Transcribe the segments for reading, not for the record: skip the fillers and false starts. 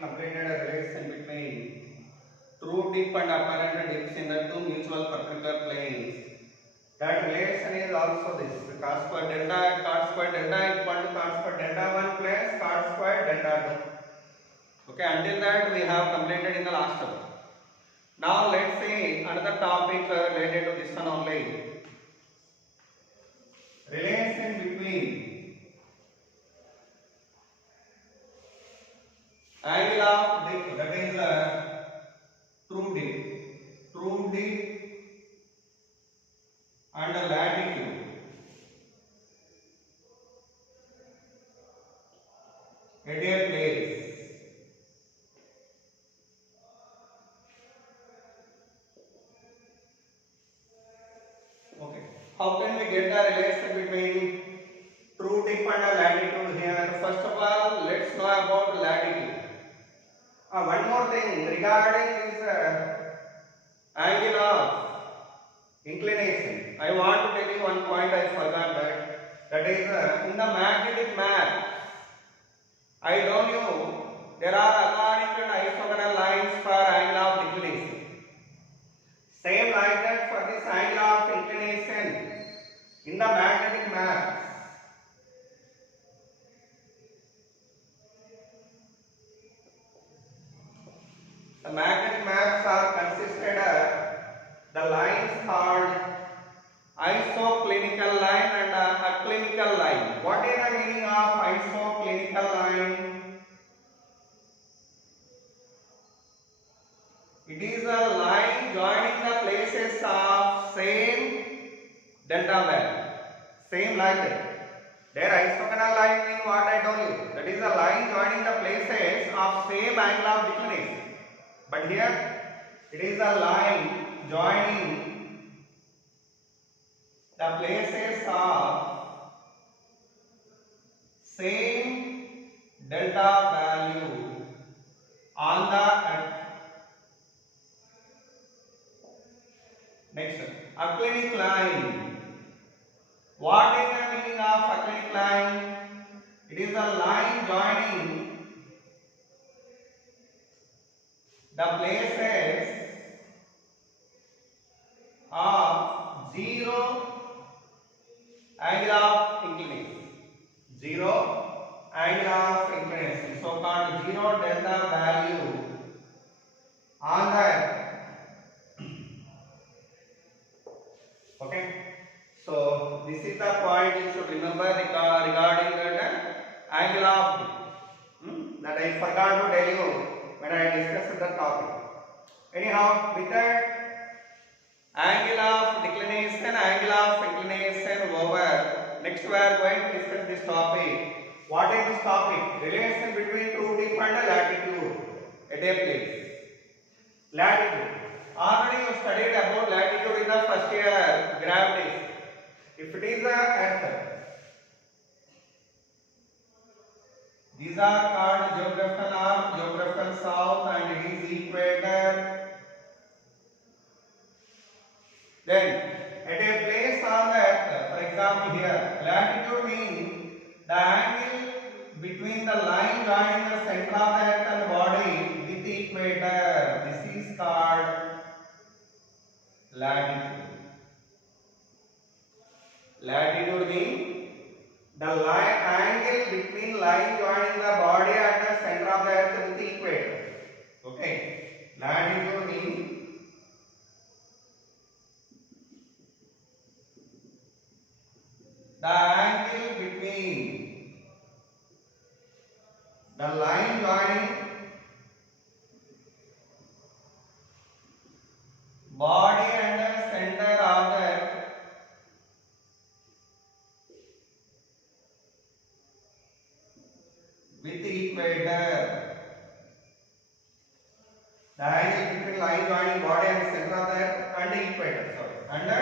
completed a relation between true dip and apparent dips in the two mutual perpendicular planes. That relation is also this cos square delta equal to cos square delta 1 plus cos square delta 2. Okay, until that we have completed in the last chapter. Now let's see another topic related to this one only. Relation between angle of dip, that is true dip and latitude at a place. Okay, how can we get the relation between true dip and latitude here? First of all, let's know about latitude. One more thing regarding this angle of inclination. I want to tell you one point I forgot that. That is in the magnetic map. I told you there are agonic and isogonal lines for angle of declination. Same like that for this angle of inclination in the magnetic map. The magnetic maps are consisted of the lines called isoclinical line and aclinical line. What is the meaning of isoclinical line? It is a line joining the places of same delta value. Same like that. There isogonal line means what I told you. That is a line joining the places of same angle of declination. But here it is a line joining the places of same delta value on the earth. Next, aclinic line. What is the meaning of aclinic line? It is a line joining the places of zero angle of inclination. Zero angle of inclination. So called zero delta value on the earth. Okay. So this is the point you should remember regarding that angle of that I forgot to tell you when I discussed the topic. Anyhow, with that angle of declination, angle of inclination over. Next we are going to discuss this topic. What is this topic? Relation between true dip and latitude at a place. Latitude. Already you studied about latitude in the first year gravity. If it is a earth, these are called geographical north, geographical south, and it is equator. Then at a place on the earth, for example here, latitude means the angle between the line joining the center of the earth and body with the equator. This is called latitude. Latitude means the angle between line joining the body and the center of the earth with the equator. Okay. Latitude means the angle between the line joining body and the center of the earth with the equator. The angle between line joining body and the center of the earth and the equator. Sorry, and the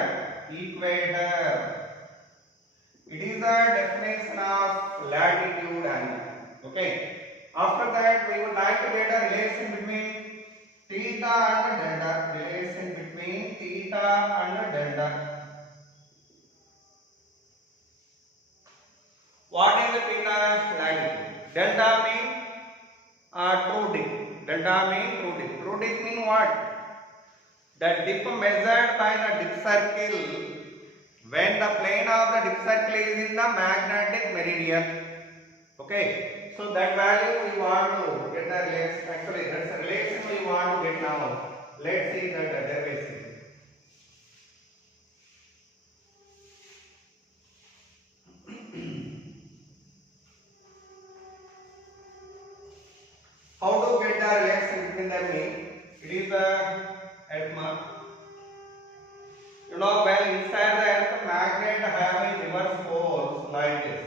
equator. It is a definition of latitude angle. Okay. After that, we would like to get a relation between theta and delta. Relation between theta and delta. What is the theta? Latitude. Delta means true true dip. Delta mean true dip. True dip mean what? The dip measured by the dip circle when the plane of the dip circle is in the magnetic meridian. Okay, so that value we want to get the relation. Actually, that's the relation we want to get now. Let's see the derivation. How to get the relation between them? It is the atma. You know, when inside the earth, magnet having reverse force like this.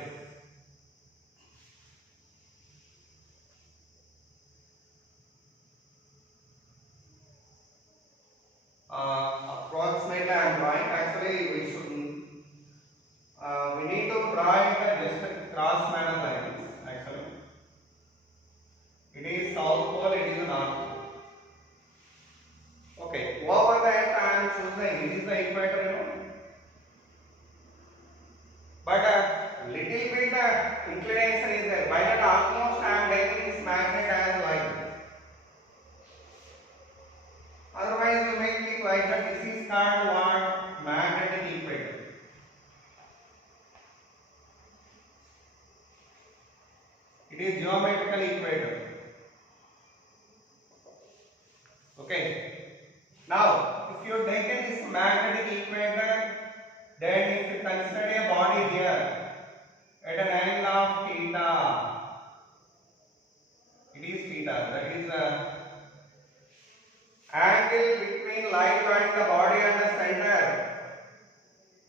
Approximately I am drawing. Actually, we shouldn't. We need to draw it just a cross manner like this. Actually, it is south pole. It is north pole. Okay. Over the earth, I am choosing. It is the equator, you know. But little bit inclination is there. By that almost I am taking this magnet as like this. Otherwise, we make it like that. This is called what? Magnetic equator. It is geometrical equator. Okay. Now, if you take this magnetic equator, then if you consider a body here at an angle of theta, it is theta. That is the angle between line joining the body and the center.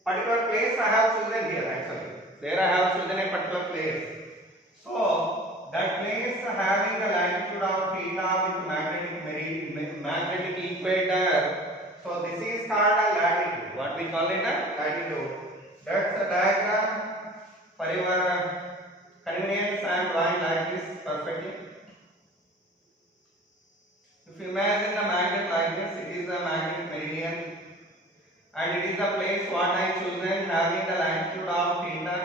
Particular place I have chosen here actually. There I have chosen a particular place. So that place having the latitude of theta with magnetic equator. So this is called a latitude. What we call it a latitude. That's a diagram. For your convenience, I am drawing like this perfectly. If you imagine the magnet like this, it is a magnetic meridian, and it is the place what I chosen having the latitude of theta.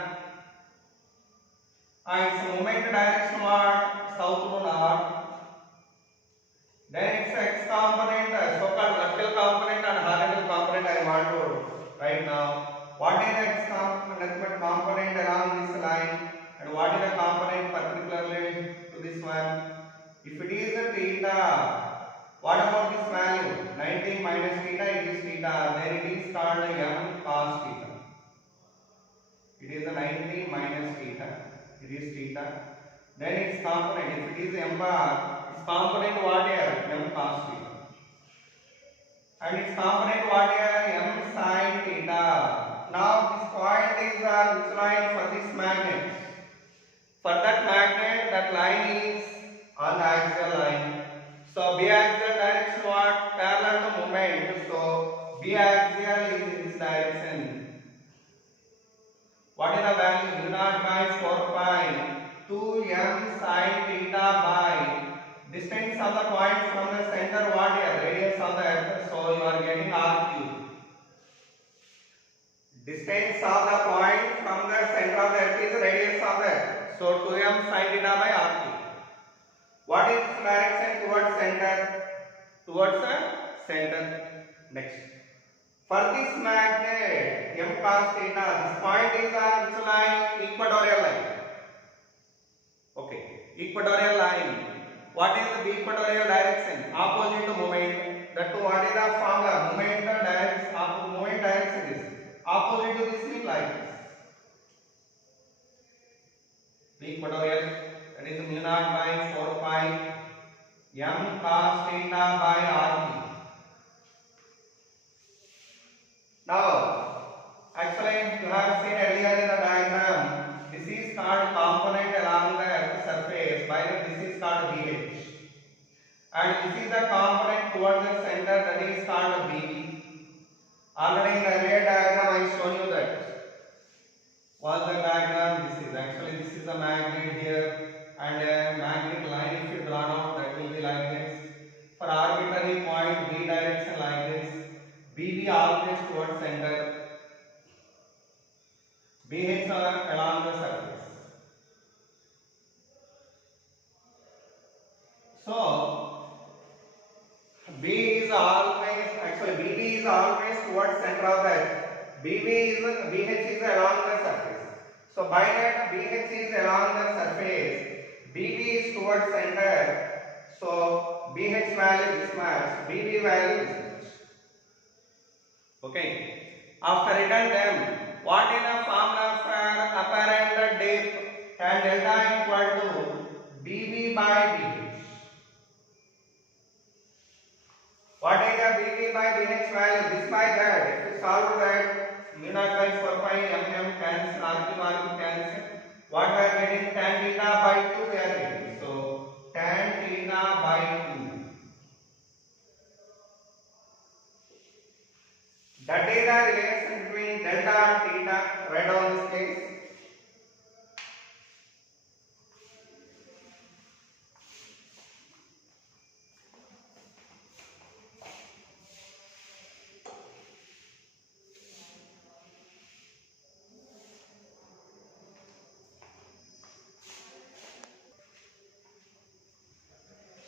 And its movement direction what? South to north. Then its x component, so-called vertical component and horizontal component I want to write now. What is the x component along this line, and what is the component perpendicularly to this one? If it is a theta, what about this value? 90 minus theta, it is theta. Then it is called m cos theta. It is a 90 minus theta. It is theta. Then its component, if it is m bar, its component what here? M cos theta. And its component what here? M sin theta. Now this point is which line for this magnet? For that magnet, that line is on the axial line. So biaxial direction what? Parallel to movement. So biaxial is in this direction. What is the value? U naught by 4 pi 2m sin theta by distance of the point from the center what here? Radius of the earth. So you are getting r cube. Distance of the point from the center of the earth is radius of the earth. So 2m sin theta by r cube. What is its direction towards center? Towards the center. Next. For this magnet, m cos theta, this point is on which line? Equatorial line. Okay. Equatorial line. What is the equatorial direction? Opposite to movement. That too, what is the formula? Movement direction is opposite to this means like this. Equatorial. That is mu naught by 4 pi m cos theta by r cube. Now, actually, you have seen earlier in the diagram, this is called component along the earth's surface, while this is called BH. And this is the component towards the center, that is called BB. Already in the earlier diagram, I shown you that. Was the diagram? This is a magnet here, and a magnet line. If you draw out, that will be like this. For arbitrary point, B direction like this. BB always towards center. BH along the surface. So B is always, actually BB is always towards center of the earth. BH is along the surface. So by that BH is along the surface, BB is towards center. So BH value is this much, BB value is this much. Okay. After written them, what is the formula for apparent depth and delta equal to BB by BH? What is the BB by BH value? This by that. If you solve that, mu naught by 4 pi mm cancel, RQ cancel. What we are getting? Tan theta by 2 we are getting. So tan theta by 2. That is the relation between delta and theta. Write down this case.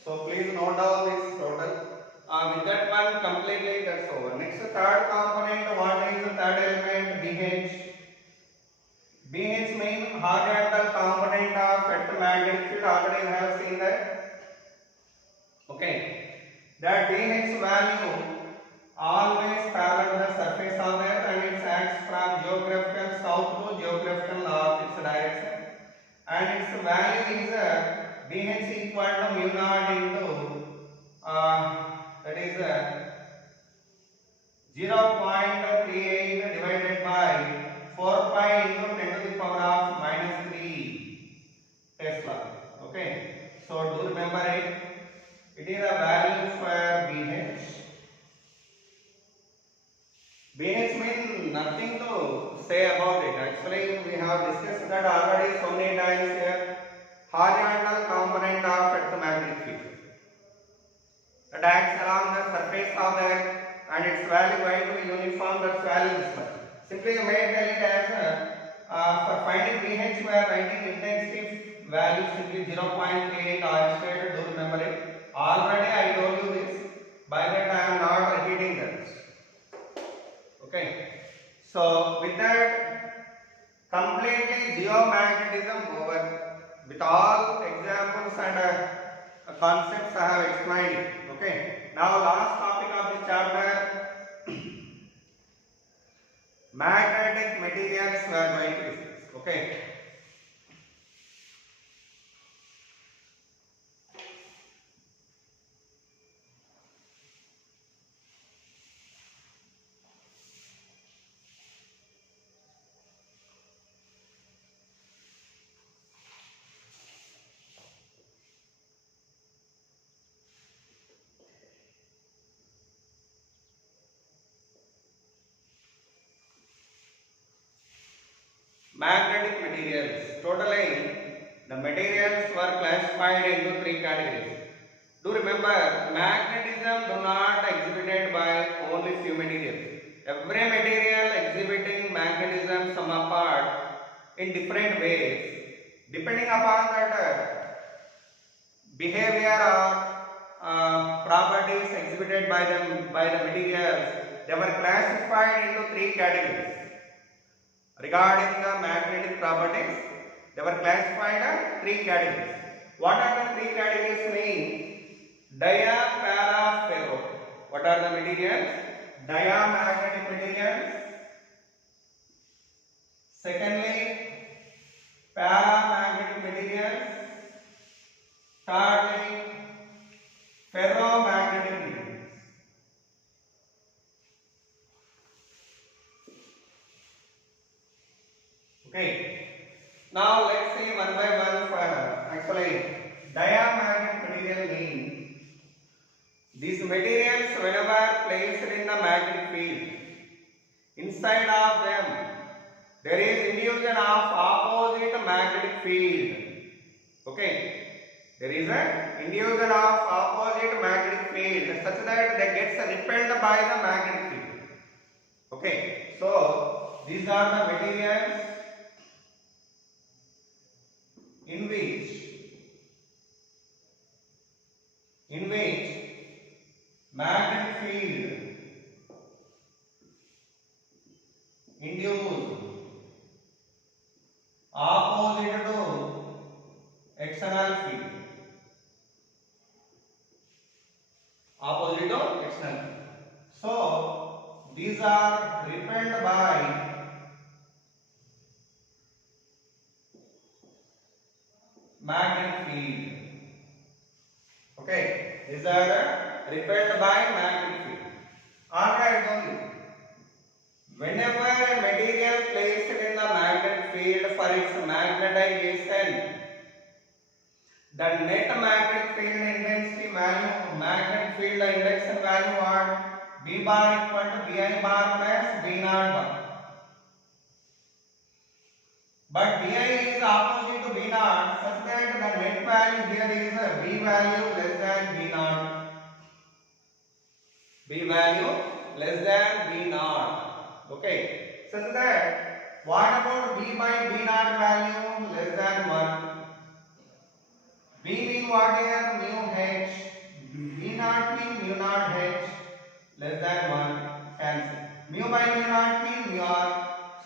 So please note down this total. With that one completely that's over. Next third component, what is the third element? BH. BH means horizontal component of electromagnetic field. Already we have seen that. Okay. That BH value always parallel to the surface of the earth and it acts from geographical south to geographical north its direction. And its value is BH equal to mu naught into that is 0.38 divided by 4 pi into 10 to the power of minus 3 Tesla. Okay. So do remember it. It is a value for BH. BH means nothing to say about it. Actually, we have discussed that already so many times here. Horizontal component of electromagnetic field that acts along the surface of the earth and its value going to be uniform. That's value this much. Simply you may tell it as for finding BH we are writing intensity value simply 0.8 or instead. Do remember it. Already I told you this. By that I am not repeating that. Okay. So with that completely geomagnetism over. With all examples and concepts I have explained it. Okay. Now last topic of this chapter, magnetic materials we are going to discuss. Okay. Magnetic materials. Totally, the materials were classified into 3 categories. Do remember, magnetism do not exhibited by only few materials. Every material exhibiting magnetism some apart in different ways, depending upon that behavior or properties exhibited by the materials. They were classified into 3 categories. Regarding the magnetic properties, they were classified as 3 categories. What are the 3 categories mean? Dia, para, ferro. What are the materials? Diamagnetic materials. Secondly, paramagnetic materials. Thirdly, ferromagnetic materials. Okay. Now let's see one by one for actually diamagnetic material means these materials whenever placed in the magnetic field, inside of them there is induction of opposite magnetic field. Okay. There is an induction of opposite magnetic field such that they gets repelled by the magnetic field. Okay. So these are the materials in which in which magnetic field induced opposite to external field, opposite to external field. So these are repelled by magnetic field. Okay, these are repelled by magnetic field. Alright, only. Whenever a material placed in the magnetic field for its magnetization, the net magnetic field intensity value, magnetic field induction value are B bar equal to Bi bar plus B naught bar. But Bi is opposite to B naught such that the net value here is B value less than B naught. B value less than B naught. Okay. Such that what about B by B naught value less than 1? B mean what here? Mu h. B naught mean mu naught h less than 1. Cancel. Mu by mu naught mean mu r.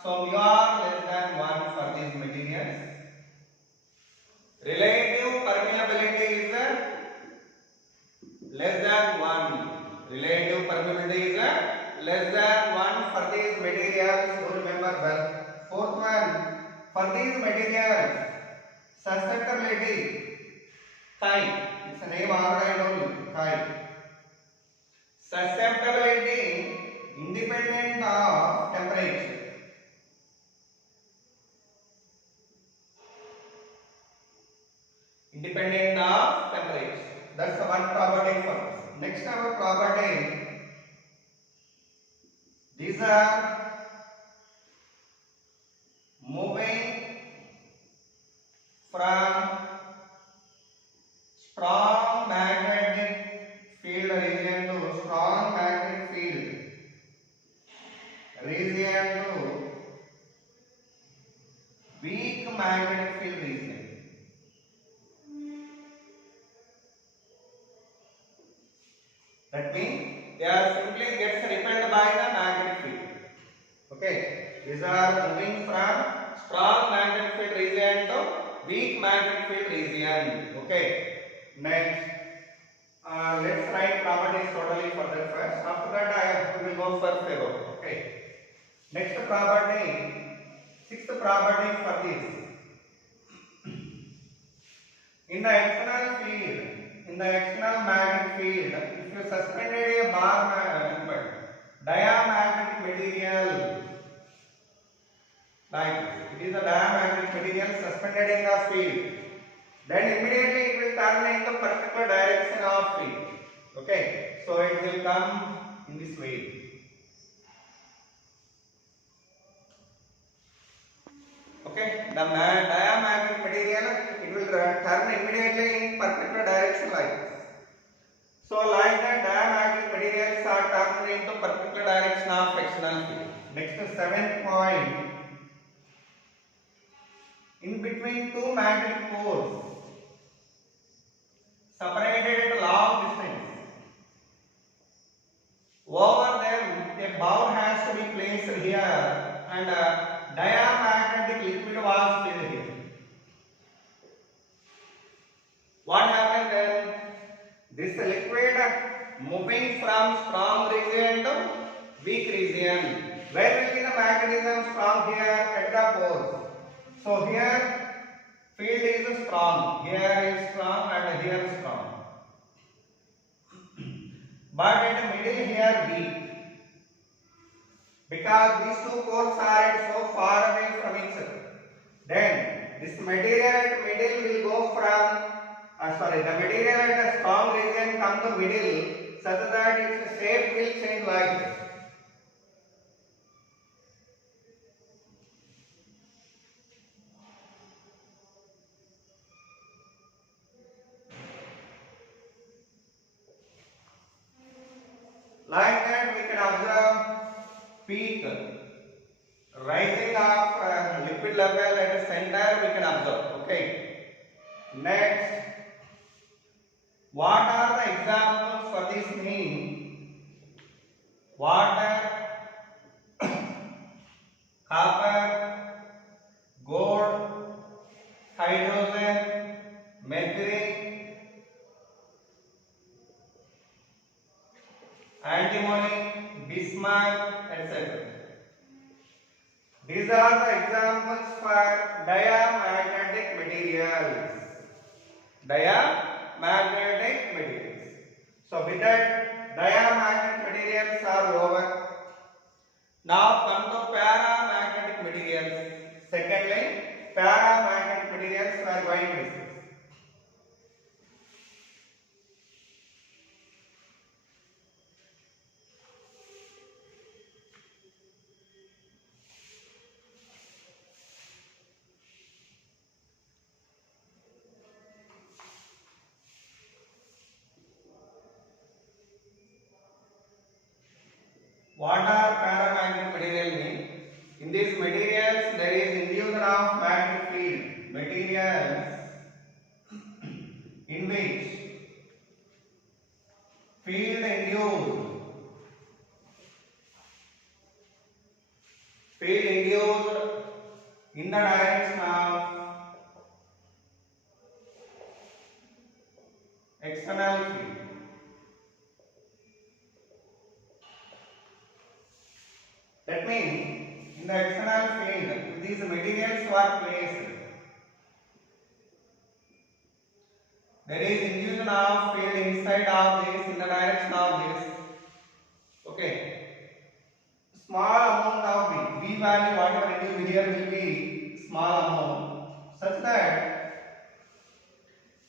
So mu r less than 1 for these materials. Relative permeability is less than 1. Relative permeability is less than 1 for these materials. Do remember well. Fourth one, for these materials, susceptibility. Chi. It's a name already known. Chi. Susceptibility independent of temperature. Independent of temperature. That's the one property for us. Next our property. These are moving from strong magnetic field region to strong magnetic field region to weak magnetic field region. That means they are simply gets repelled by the magnetic field. Okay, these are moving from strong magnetic field region to weak magnetic field region. Okay, next let's write properties totally further first. After that we will go for ferro. Okay, next property, sixth property for this. In the external field, in the external magnetic field, if you suspended a diamagnetic material like this, it is a diamagnetic material suspended in the field, then immediately it will turn into particular direction of field. Okay, so it will come in this way. Okay, the diamagnetic material, it will turn immediately in particular direction like this. So like that, diamagnetic materials are turned into particular direction of external field. Next, seventh point. In between two magnetic poles, separated at long distance, over them a bowl has to be placed here and a diamagnetic liquid was filled here. What happened then? This liquid moving from strong region to weak region. Where will be the magnetism strong? Here at the poles. So here field is strong, here is strong and here is strong. But in the middle here weak. Because these two poles are so far away from each other. Then this material at middle will go from the material at a strong region come to middle such that its shape will change like this. Like that we can observe peak rising of liquid level at the center we can observe. Okay. Next, what are the examples for this mean water, copper, gold, hydrogen, mercury, antimony, bismuth, etc. These are the examples for diamagnetic materials. Diamagnetic materials. So with that, diamagnetic materials are over. Now come to paramagnetic materials. Secondly, paramagnetic materials we are going to discuss. What are paramagnetic materials mean? In these materials, there is induction of magnetic field. Materials in which field induced in the direction of external field. That means in the external field, these materials are placed. There is induction of field inside of this in the direction of this. Okay. Small amount of V value whatever it is here will be small amount such that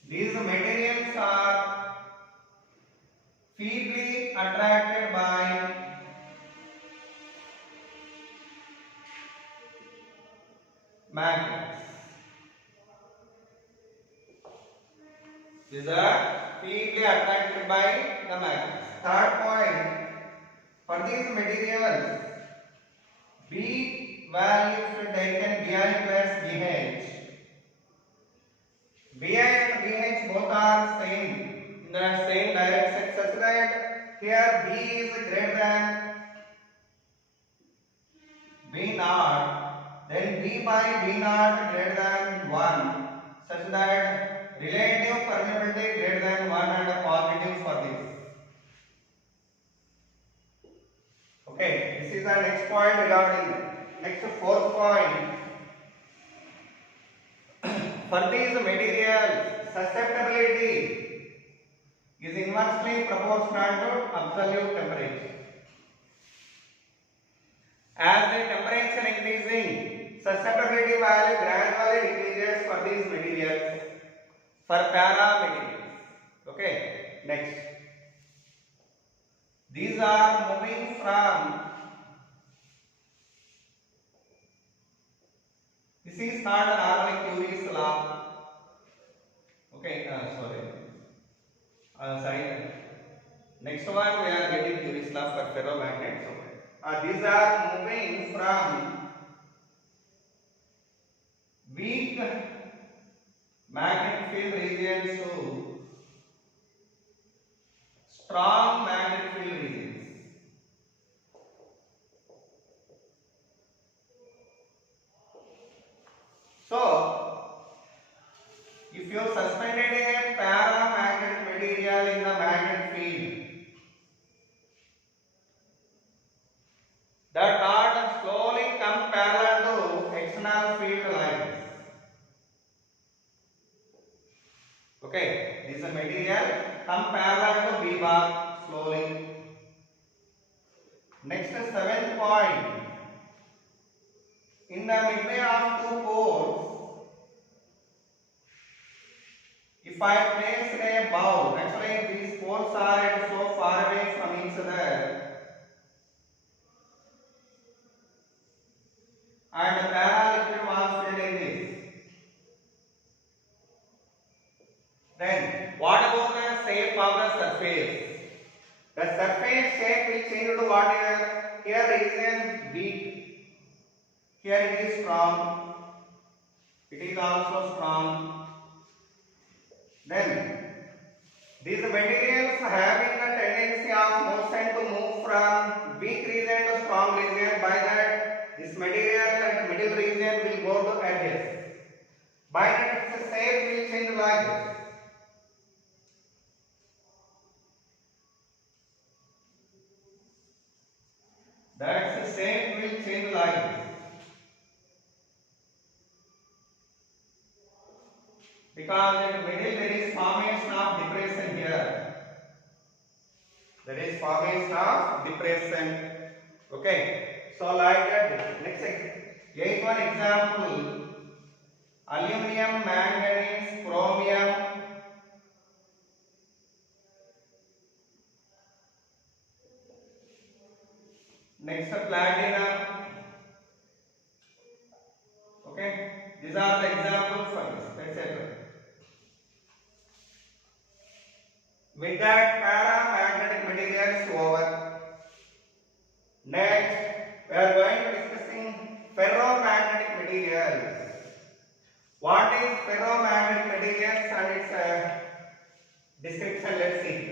these materials are feebly attracted by magnets. These are feebly attracted by the magnets. Third point, for these materials, B value should taken Bi plus Bh. Bi and Bh both are same in the same direction such that here B is greater than B naught, then B by B naught greater than 1 such that relative permeability greater than 1 and a positive for this. Okay, this is the next point regarding next fourth point. For these materials, susceptibility is inversely proportional to absolute temperature. As the temperature increasing, susceptibility value gradually decreases for these materials, for paramaterials. Okay, next. These are moving from, this is not an normal Curie's law. Okay, sorry. Next one we are getting Curie's law for ferromagnets. Okay. These are moving from weak magnetic field regions to strong magnetic field regions. So, if you suspended a paramagnetic material in the magnetic field, the dot slowly come parallel to external field lines. Okay, this material come parallel to B bar slowly. Next, seventh point. In the midway of two poles, if I place a bowl, actually these poles are so far away from each other, and the paraliquid was filled in this. Then, what about the shape of the surface? The surface shape will change to what here? Here is a weak. Here it is strong. It is also strong. Then, These materials having a tendency of motion to move from weak region to strong region. By that, this material at middle region will go to edges. By that, its shape will change like this. That's the shape will change like this. Because in the middle there is formation of depression here. There is formation of depression. Okay. So like that. Next eighth one example. Aluminum, manganese, chromium. Next platinum. Okay. These are the examples for this, etc. With that, paramagnetic materials over. Next, we are going to discussing ferromagnetic materials. What is ferromagnetic materials and its description? Let's see.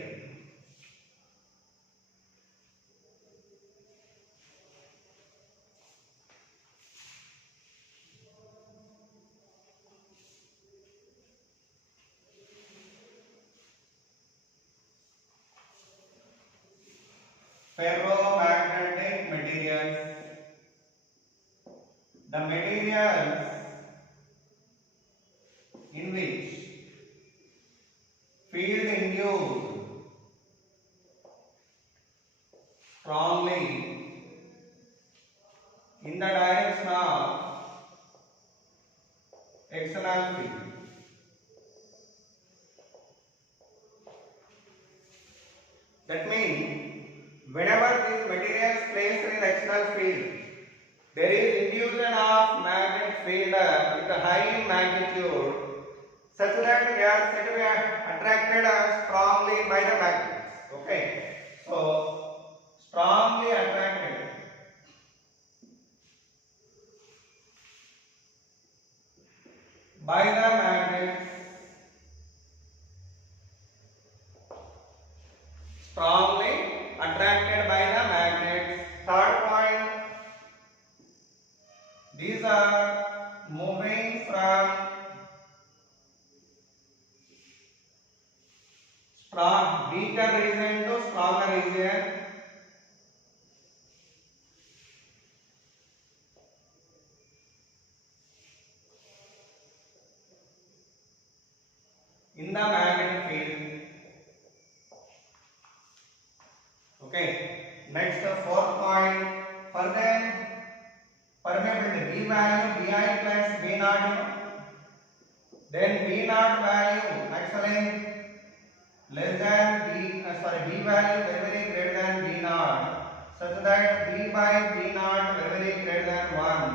Ferromagnetic materials. The materials in which field induced strongly in the direction of external field. That means whenever these materials placed in external field, there is induction of magnetic field with a high magnitude, such that they are said to be attracted strongly by the magnets. Okay, so strongly attracted by the magnets, strongly attracted by the magnets. Third point, these are moving from weaker region to stronger region. In the magnetic field. Okay. Next, fourth point. For them, permeability B value Bi plus B naught. Then B naught value actually less than B. B value very greater than B naught, such that B by B naught very greater than 1,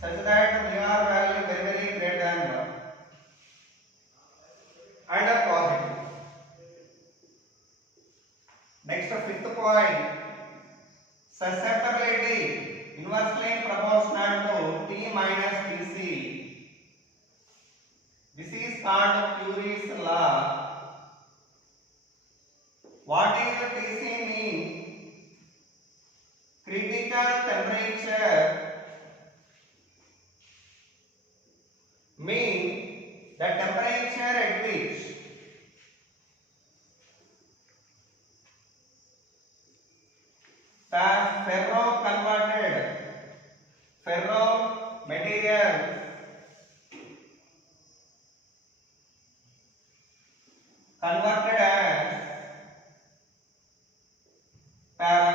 such that B R value very greater than 1. And a positive. Next, fifth point, susceptibility inversely proportional to T minus Tc. This is called Curie's law. What is the Tc mean? Critical temperature mean the temperature at which the ferro material converted as para.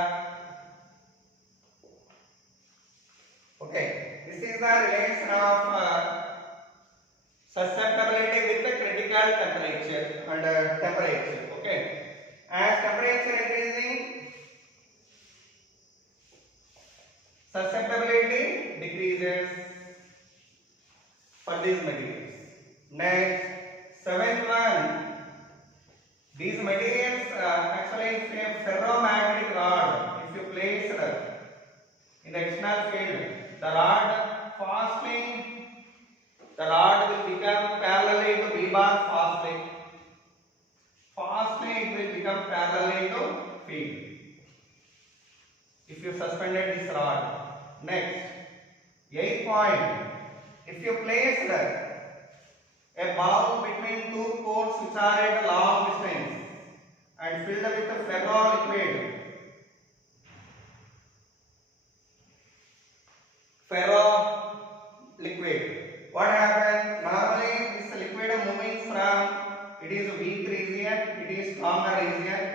Okay, this is the relation of susceptibility with the critical temperature and temperature. Okay, as temperature increasing, susceptibility decreases for these materials. Next, seventh one. These materials actually ferromagnetic rod. If you place in the external field, the rod will become parallel to B bar fastly. become parallel to field if you suspended this rod. Next, 8th point, if you place a ball between two poles which are at a long distance and filled with a ferro liquid, what happens? Normally this liquid moving from, it is weak region, it is stronger region,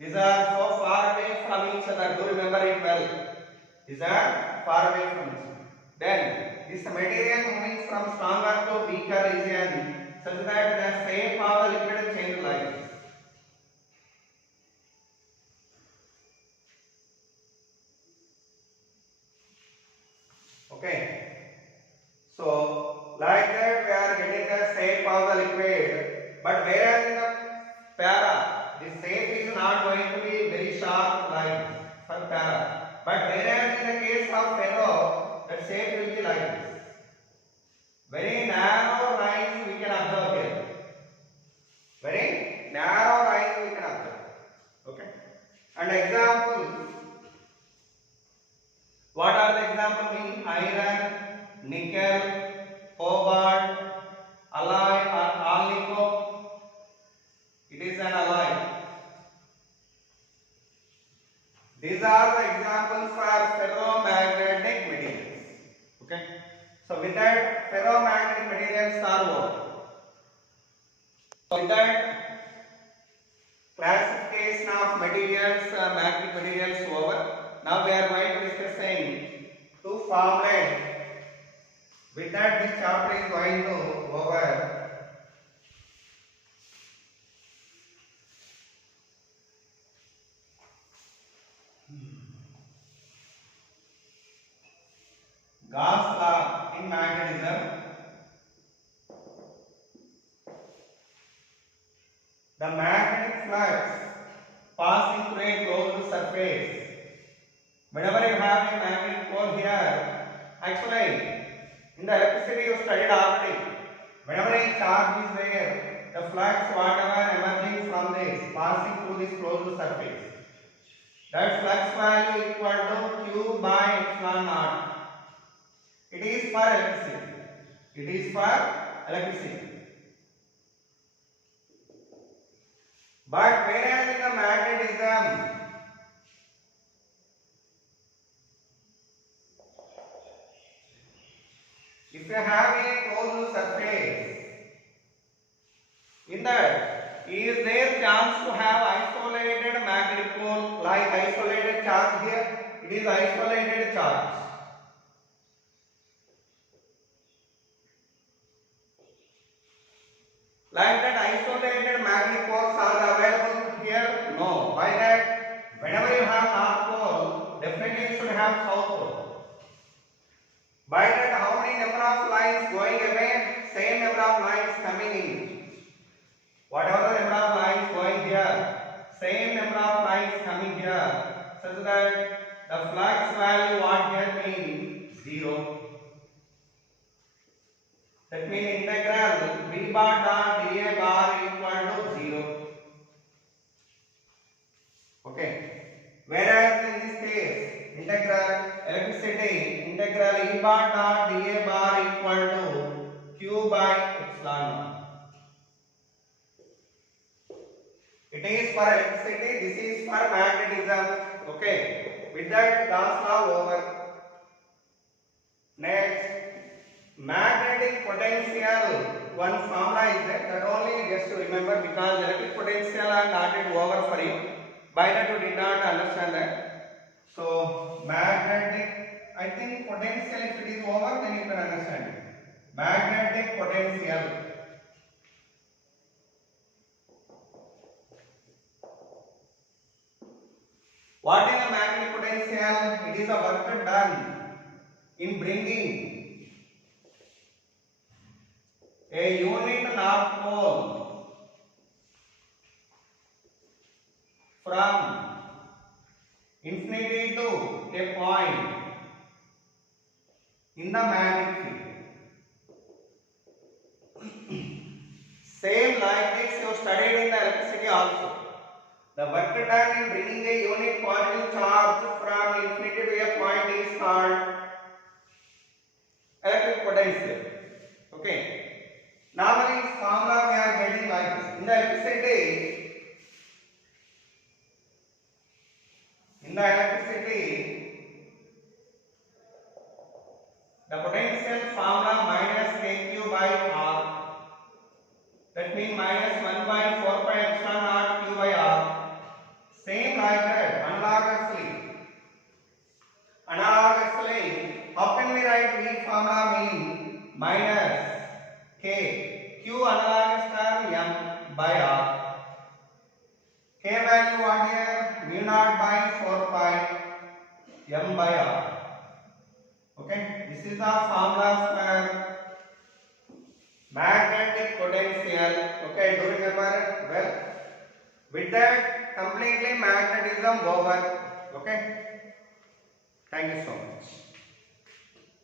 These are so far away from each other. Do remember it well. These are far away from each other. Then this material moving from stronger to weaker region such that the shape of the liquid change like this. Okay. So like that we are getting the shape of the liquid, but whereas in the para, the shape is not going to be very sharp like this for para, but whereas in the case of ferro, the shape will be like this. Very narrow lines we can observe here. Very narrow lines we can observe. Okay. And example. What are the examples being? Iron, nickel, cobalt, alloy or alnico. It is an alloy. These are the examples for ferromagnetic materials. Okay. So with that, ferromagnetic materials are over. So with that, classification of materials, magnetic materials over. Now we are going to discussing two formulas. With that, this chapter is going to over. Gauss law in magnetism. The magnetic flux passing through a closed surface. Whenever you have a magnetic pole here, actually in the electricity you studied already. Whenever a charge is there, the flux whatever emerging from this passing through this closed surface, that flux value equal to Q by epsilon naught. It is for electricity. But whereas in the magnetism, if you have a closed surface, in that, is there chance to have isolated magnetic pole like isolated charge here? It is isolated charge. Like that isolated magnetic poles are available here? No. Why that? Whenever you have north pole, definitely you should have south pole. By that, how many number of lines going away? Same number of lines coming in. Whatever the number of lines going here, same number of lines coming here, such that the flux value what here means 0. That means integral V bar dot dA bar equal to 0. Okay. Whereas in this case, integral electricity, integral E bar dot dA bar equal to Q by epsilon naught. It is for electricity, this is for magnetism. Okay. With that, Gauss law over. Next, magnetic potential. One formula is there, that only just to remember, because electric potential are not yet over for you. By that you did not understand that. So magnetic, I think potential, if it is over, then you can understand it. Magnetic potential. What is a magnetic potential? It is a work done in bringing a unit north pole from infinity to a point in the magnetic field. Same like this you studied in the electricity also. The work done in bringing a unit positive charge from infinity to a point is called electric potential. Okay. Normally formula we are getting like this. In the electricity, the potential formula minus kq by r. That means minus 1 by 4 pi epsilon naught q by r. Same like that, analogously, how can we write V formula mean minus k, q analogous term m by r. K value what here? Mu naught by 4 pi m by r. Okay, this is the formula for magnetic potential. Okay, do you remember it? Well, with that completely magnetism over. Okay, thank you so much.